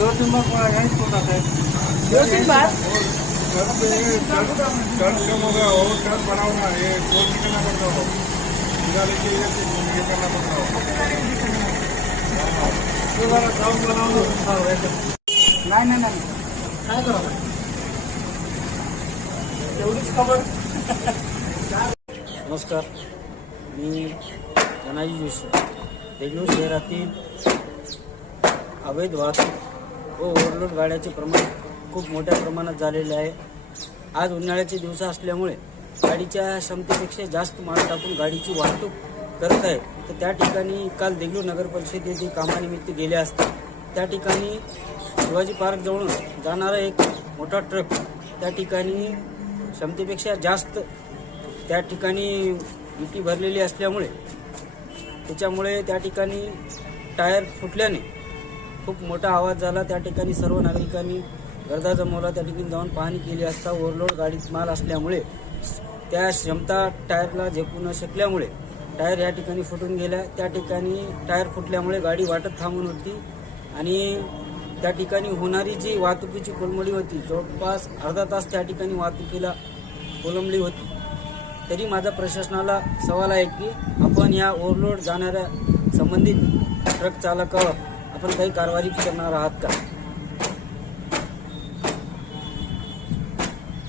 कडशिंबा कोण आहे कोण आहे कडशिंबा कडशिंबा हो कड बनावना हे दोन ठिकाणा पडता हो निघाले की एक हे करना पडता हो तुम्हाला जाऊन बनावलं नाही नाही नाही. काय करा? तेवढीच खबर नमस्कार. मी धनाजी जोशी. देगलूर शहरातील अवैध वाहतूक व ओव्हरलोड गाड्याचे प्रमाण खूप मोठ्या प्रमाणात झालेले आहे. आज उन्हाळ्याचे दिवस असल्यामुळे गाडीच्या क्षमतेपेक्षा जास्त माल टाकून गाडीची वाहतूक करत आहे. तर त्या ठिकाणी काल देगलूर नगर परिषद येथे कामानिमित्त गेले असता. त्या ठिकाणी शिवाजी पार्कजवळून जाणारा एक मोठा ट्रक त्या ठिकाणी क्षमतेपेक्षा जास्त त्या ठिकाणी विटी भरलेली असल्यामुळे त्याच्यामुळे त्या ठिकाणी टायर फुटल्याने खूप मोठा आवाज झाला. त्या ठिकाणी सर्व नागरिकांनी गर्दा जमवला. त्या ठिकाणी जाऊन पाहणी केली असता ओव्हरलोड गाडीत माल असल्यामुळे त्या क्षमता टायरला झेपू न शकल्यामुळे टायर या ठिकाणी फुटून गेल्या. त्या ठिकाणी टायर फुटल्यामुळे गाडी वाटत थांबून होती. आणि त्या ठिकाणी होणारी जी वाहतुकीची कोलमडी होती जवळपास अर्धा तास त्या ठिकाणी वाहतुकीला कोलमडी होती. तरी माझा प्रशासनाला सवाल आहे की आपण या ओव्हरलोड जाणाऱ्या संबंधित ट्रक चालकावर आपण काही कारवाई करणार आहात का?